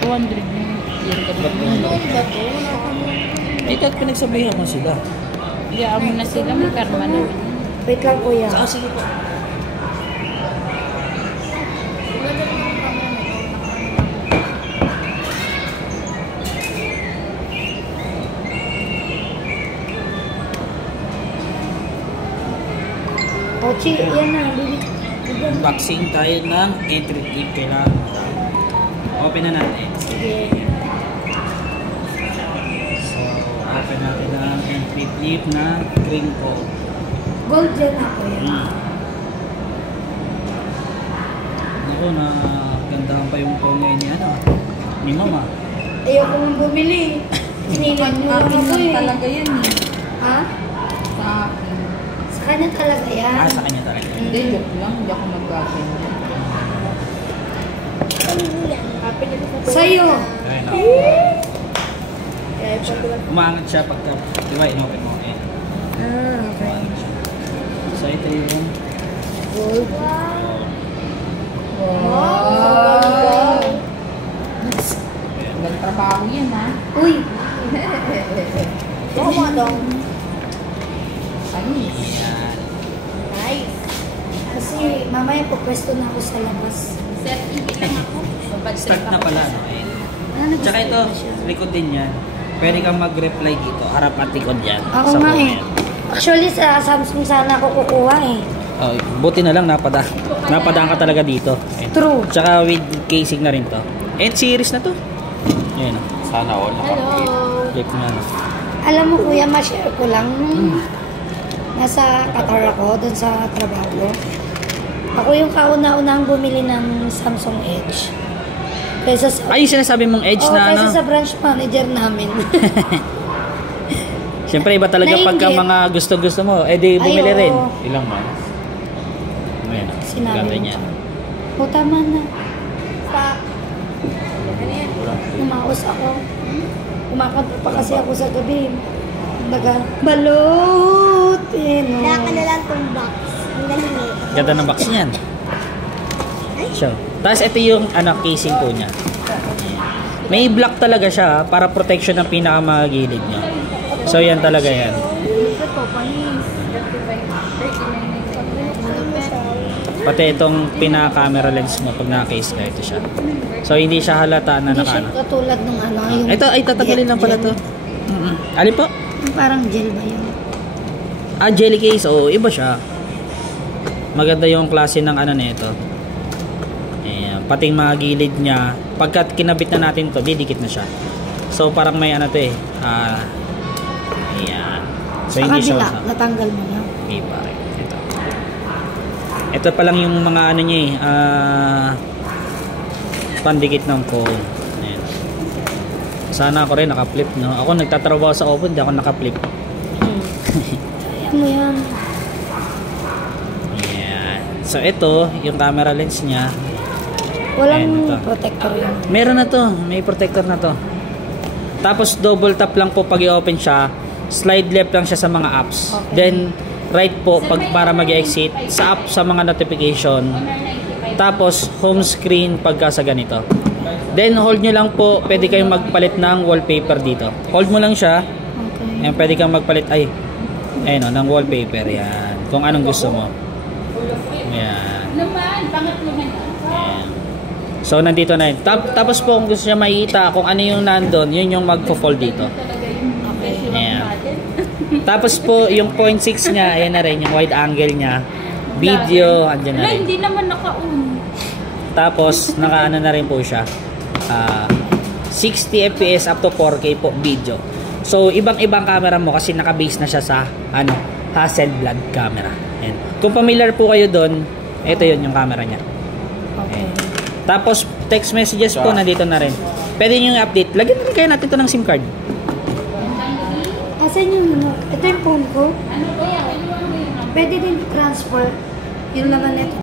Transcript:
200 yung yan Dito at pinagsabihan mo sila. Iyaan mo na sila, may karma naman. Wait lang kuya. Sige po. Ochi, yan na. Unboxing tayo ng entry kit. Kailangan open na natin. Sige. So, open natin ang entry clip na green code. Gold yan na kuya. Ako na gandahan pa yung phone ngayon ni ano, ni mama. Ayoko mong bumili. Sinilan nyo lang Akin ako lang eh. talaga yan eh. Ha? Sa akin. Sa kanya talaga yan. Sa kanya talaga. Hindi, joke lang. Hindi ako nag-gaganyan. Sa'yo. Ayun, umangat siya pagka, di ba, inopen mo. Ayan. Okay. Umangat siya. So, ito yung Gold. Wow! Ganda trabaho yan ha. Uy! Tama dong. Panis. Ayan. Nice. Kasi mamaya po pwesto na ako sa labas. Sir, hindi lang ako. Start na pala, no? Ayan. Tsaka ito, nag-start na siya. likod din yan. Pwede kang mag-reply dito. Harap at likod yan. Oo Sa nga phone eh. yan. Actually sa Samsung sana ako kukuha eh. Oh, buti na lang napadaan ka talaga dito. Ayan. True. Tsaka with casing na rin to. And series na to. Ayan. Sana all. Hello! Click na. Alam mo kuya, ma-share ko lang. Nasa Qatar ako, dun sa trabaho. Ako yung kauna-unang bumili ng Samsung Edge. Kaysa sa... Ay, yung sinasabi mong Edge na ano? Kaysa sa branch manager namin. Siyempre, iba talaga Nainggit. pagka mga gusto-gusto mo. Eh di bumili Ay, rin. oo. Ilang months? Ayan. Sinabi Ganda mo. niya. O, tama na. Umaos ako. Kumakanta pa kasi ako sa gabi. Baga, balutin. Kaya ka na lang itong box. Ang galing eh. Ganda ng box niyan. So, tapos ito yung casing po niya. May block talaga siya para protection ng pinakamagilid niya. So, yan talaga yan. Pati itong pinaka-camera lens mo pag naka-case ka, ito siya. So, hindi siya halata na Hindi siya naka-ano. katulad ng ano. Yung Ito, ay tatagalin lang pala to. Alin po? Yung parang gel ba yun? Jelly case. Oo, iba siya. Maganda yung klase ng ano nito. Ayan. Pati yung mga gilid niya. Pagkat kinabit na natin to, didikit na siya. So, parang may ano to eh. Ayan. So, Sa hindi siya kabila, natanggal mo na. Okay, pare. Ito pa lang yung mga ano niya eh. Pandikit ng phone. Ayan. Sana ako rin naka-flip, no? Ako nagtatrabaho sa Oppo, hindi ako naka-flip. Ayan mo yan. Ayan. So, ito, yung camera lens niya. Walang Ayan, ito. protector yun. Meron na to. May protector na to. Tapos, double tap lang po pag i-open siya. Slide left lang siya sa mga apps. Okay. Then, right po pag para mag-exit. Sa app sa mga notification. Tapos, home screen pagka sa ganito. Then, hold nyo lang po. Pwede kayong magpalit ng wallpaper dito. Hold mo lang siya. Okay. Ayan, pwede kang magpalit. Ay, ayun o, ng wallpaper. Yan. Kung anong gusto mo. Ayan. Naman, pangatlo na yan. Ayan. So, nandito na yun. Tapos po, kung gusto niya makita kung ano yung nandun, yun yung magpo-fold dito. Ayan. Tapos po, yung 0.6 niya, ayan na rin, yung wide angle niya. Video, andyan na Wala, rin. hindi naman naka-on. Tapos, naka-ano na rin po siya. 60 fps up to 4K po video. So, ibang-ibang camera mo kasi naka-base na siya sa Hasselblad camera. Ayan. Kung familiar po kayo doon, ito yun yung camera niya. Okay. Tapos, text messages po, nandito na rin. Pwede nyo yung update. Lagyan na rin kayo natin ito ng SIM card. Asan yung ano? Ito yung phone ko. Pwede din transfer. Yung laman nito.